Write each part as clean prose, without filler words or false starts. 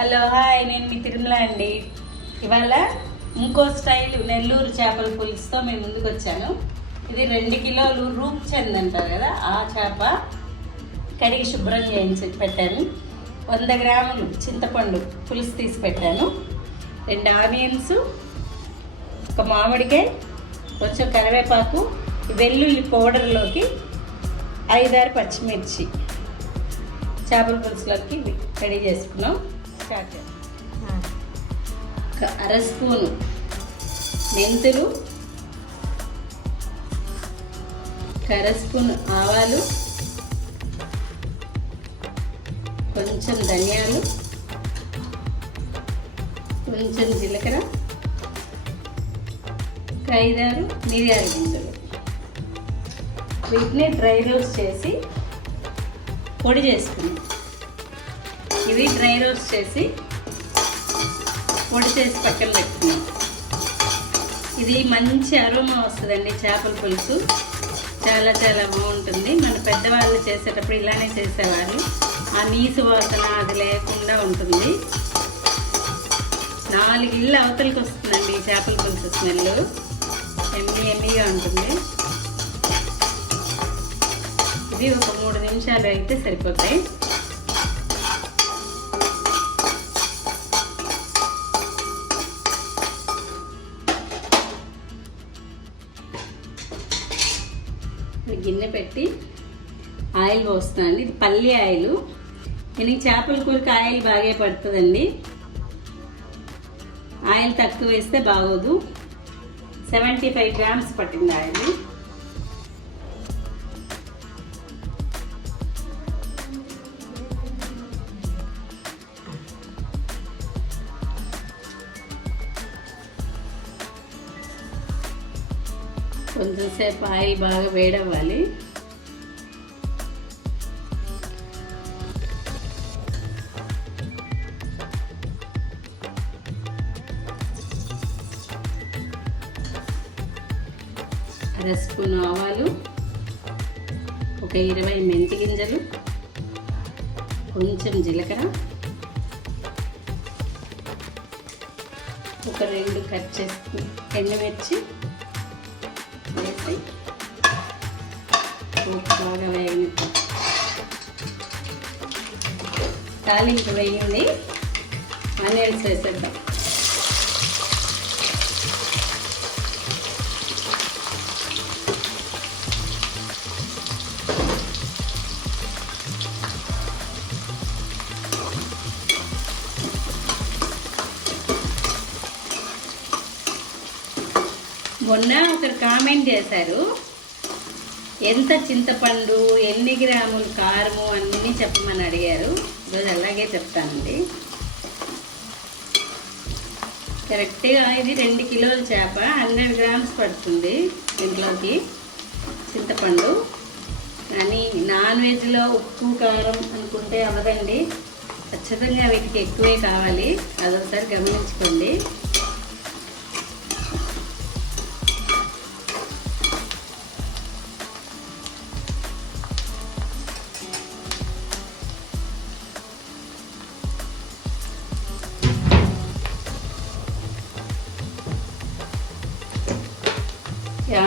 Hello hi, నేను మీ తిరుమల అండి. ఇవాళ ఇంకో స్టైల్ నెల్లూరు చేపల పులుసుతో మేము ముందుకు వచ్చాను. ఇది 2 కిలోలు రూప్ చంద్ అంటారు కదా, ఆ చేప కడిగి శుభ్రం చేయించి పెట్టాను. 100 గ్రాములు చింతపండు పులుసు తీసి పెట్టాను. 2 ఆనియన్స్, ఒక మామిడికాయ, కొంచెం కరివేపాకు, వెల్లుల్లి పౌడర్లోకి 5-6 పచ్చిమిర్చి చేపల పులుసులోకి రెడీ చేసుకున్నాం. స్టార్ట్ చేద్దాం. 1/2 స్పూను మెంతులు, 1/2 స్పూన్ ఆవాలు, కొంచెం ధనియాలు, కొంచెం జీలకర్ర, 5-6 మిరియాల గింజలు. వీటిని డ్రై రోస్ట్ చేసి పొడి చేసుకున్నాం. ఇవి డ్రై రోస్ట్ చేసి పొడి చేసి పక్కన పెట్టుకున్నాం. ఇది మంచి అరోమా వస్తుందండి. చేపల పులుసు చాలా చాలా బాగుంటుంది. మన పెద్దవాళ్ళు చేసేటప్పుడు ఇలానే చేసేవాళ్ళు. ఆ నీసు వాసన అది లేకుండా ఉంటుంది. 4 ఇళ్ళు అవతలకి వస్తుందండి ఈ చేపల పులుసు స్మెల్. ఎమ్మీగా ఉంటుంది. ఇది ఒక 3 నిమిషాలు అయితే సరిపోతాయి. గిన్నె పెట్టి ఆయిల్ పోస్తానండి. ఇది పల్లి ఆయిల్. దీనికి చేపల కూరకి ఆయిల్ బాగా పడుతుందండి. ఆయిల్ తక్కువ వేస్తే బాగోదు. 75 గ్రామ్స్ పట్టింది ఆయిల్. కొంచెం సేపు ఆయిల్ బాగా వేడవ్వాలి. అర స్పూన్ ఆవాలు, ఒక 20 మెంతి గింజలు, కొంచెం జీలకర్ర, ఒక 2 కట్ చేసుకుని ఎండుమిర్చి వేసి బాగా వేగనిద్దాం. తాలింపు వేయింది, ఆనియన్స్ వేసేద్దాం. మొన్న ఒకరు కామెంట్ చేశారు, ఎంత చింతపండు, ఎన్ని గ్రాములు కారము అన్నీ చెప్పమని అడిగారు. ఈరోజు అలాగే చెప్తానండి. కరెక్ట్గా ఇది 2 కిలోల చేప, 100 గ్రామ్స్ పడుతుంది ఇంట్లోకి చింతపండు. కానీ నాన్ వెజ్లో ఉప్పు కారం అనుకుంటే అవ్వదండి. ఖచ్చితంగా వీటికి ఎక్కువే కావాలి. అదొకసారి గమనించుకోండి.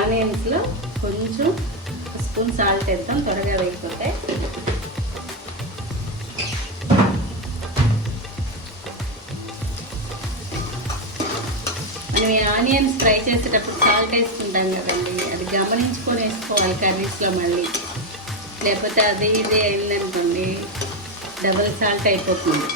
ఆనియన్స్లో కొంచెం స్పూన్ సాల్ట్ వేద్దాం, త్వరగా వేగిపోతాయి. మనం ఈ ఆనియన్స్ ఫ్రై చేసేటప్పుడు సాల్ట్ వేసుకుంటాం కదండి, అది గమనించుకొని వేసుకోవాలి కర్రీస్లో. మళ్ళీ లేకపోతే అది ఇది అయిందనుకోండి, డబుల్ సాల్ట్ అయిపోతుంది.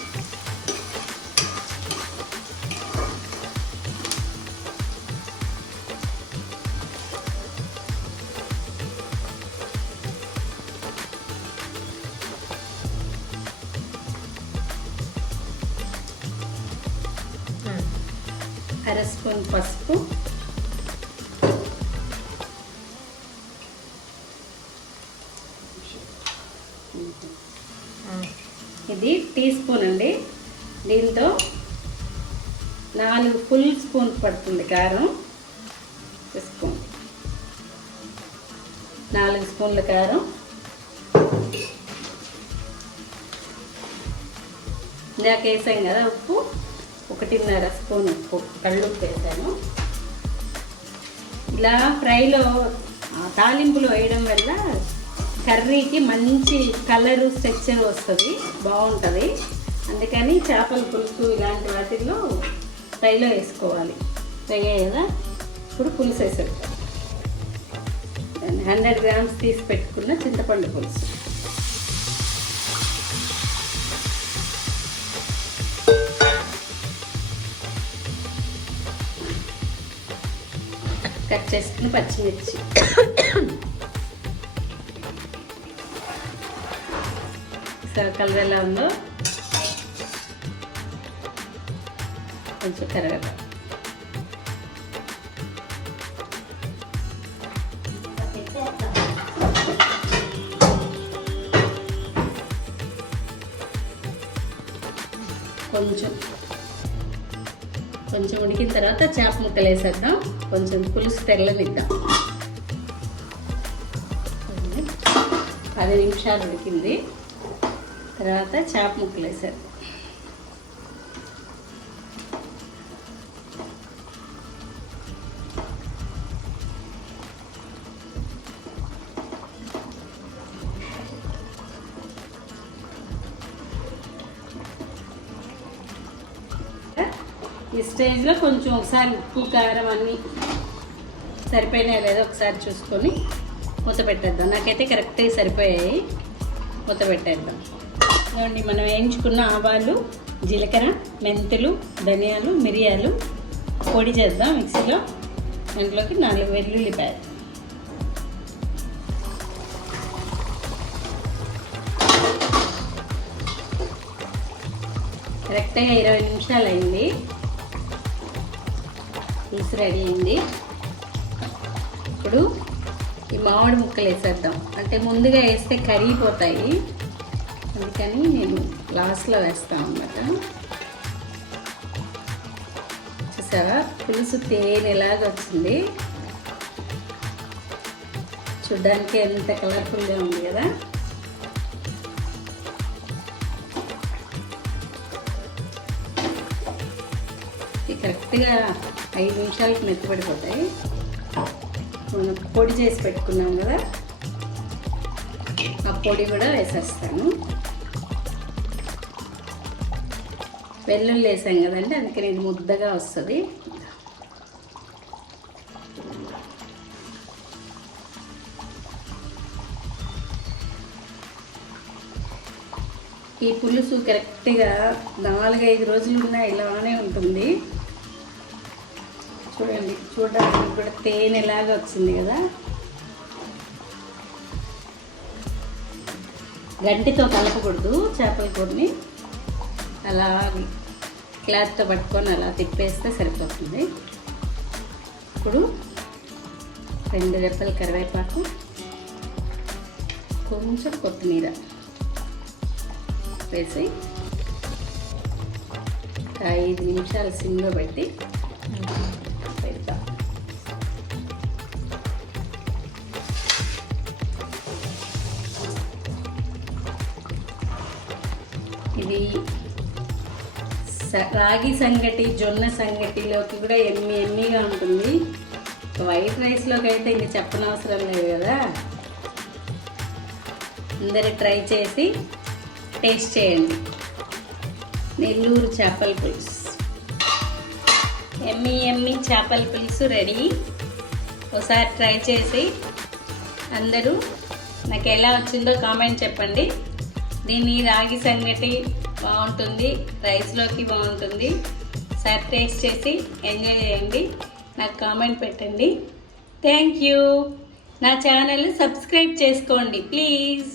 అర స్పూన్ పసుపు, ఇది టీ స్పూన్ అండి. దీంతో 4 ఫుల్ స్పూన్ పడుతుంది కారం. 4 స్పూన్ల కారం, ఇందాక వేసాం కదా ఉప్పు, 1.5 స్పూన్ ఉప్పు, కళ్ళుప్పు వేసాను. ఇలా ఫ్రైలో తాలింపులు వేయడం వల్ల కర్రీకి మంచి కలరు స్ట్రక్చర్ వస్తుంది, బాగుంటుంది. అందుకని చేపల పులుసు ఇలాంటి వాటిల్లో ఫ్రైలో వేసుకోవాలి. ఫ్రై కదా, ఇప్పుడు పులుసు వేసేది 100 గ్రామ్స్ తీసి పెట్టుకున్న చింతపండు పులుసు. కట్ చేసుకుని పచ్చిమిర్చి, కలర్ ఎలా ఉందో, కొంచెం కరివేపాకు, కొంచెం ఉడికిన తర్వాత చేప ముక్కలు వేసేద్దాం. కొంచెం పులుసు తెల్లనిద్దాం. 10 నిమిషాలు ఉడికింది. తర్వాత చేప ముక్కలు వేసేద్దాం. ఈ స్టేజ్లో కొంచెం ఒకసారి ఉప్పు కారం అన్నీ సరిపోయినాయో లేదో ఒకసారి చూసుకొని మూత పెట్టేద్దాం. నాకైతే కరెక్ట్గా సరిపోయాయి. మూత పెట్టేద్దాం. చూడండి, మనం వేయించుకున్న ఆవాలు, జీలకర్ర, మెంతులు, ధనియాలు, మిరియాలు పొడి చేద్దాం మిక్సీలో. దాంట్లోకి 4 వెల్లుల్లిపాయలు, కరెక్ట్గా 20 నిమిషాలు అయింది. పులుసు రెడీ అయింది. ఇప్పుడు ఈ మామిడి ముక్కలు వేసేద్దాం. అంటే ముందుగా వేస్తే కరిగిపోతాయి, అందుకని నేను లాస్ట్లో వేస్తాను అన్నమాట. చూసావా, పులుసు తేనెలాగా వచ్చింది. చూడ్డానికి ఎంత కలర్ఫుల్గా ఉంది కదా. కరెక్ట్గా 5 నిమిషాలకు మెత్తబడిపోతాయి. మనం పొడి చేసి పెట్టుకున్నాం కదా, ఆ పొడి కూడా వేసేస్తాను. వెల్లుల్లి వేసాం కదండి, అందుకని ఇది ముద్దగా వస్తుంది. ఈ పులుసు కరెక్ట్గా 4-5 రోజులు ఉన్నా ఇలానే ఉంటుంది. చూడండి, చూడడానికి కూడా తేనెలాగా వచ్చింది కదా. గంటితో కలపకూడదు చేపల కూరని, అలా క్లాత్తో పట్టుకొని అలా తిప్పేస్తే సరిపోతుంది. ఇప్పుడు 2 రెప్పల కరివేపాకు, కొంచెం కొత్తిమీర వేసి 5 నిమిషాలు సిమ్లో పెట్టి పెడతాం. ఇది రాగి సంగటి, జొన్న సంగటిలోకి కూడా ఎమ్మీగా ఉంటుంది. వైట్ రైస్లోకి అయితే ఇంక చెప్పనవసరం లేదు కదా. అందరూ ట్రై చేసి టేస్ట్ చేయండి. నెల్లూరు చేపల పులుసు, ఎమ్మీ చేపల పులుసు రెడీ. ఒకసారి ట్రై చేసి అందరూ నాకు ఎలా వచ్చిందో కామెంట్ చెప్పండి. దీన్ని రాగి సంగటి బాగుంటుంది, రైస్లోకి బాగుంటుంది. ఒకసారి టేస్ట్ చేసి ఎంజాయ్ చేయండి, నాకు కామెంట్ పెట్టండి. Thank you. నా ఛానల్ సబ్స్క్రైబ్ చేసుకోండి ప్లీజ్.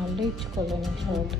మళ్ళీ ఇచ్చుకోలేను షార్ట్.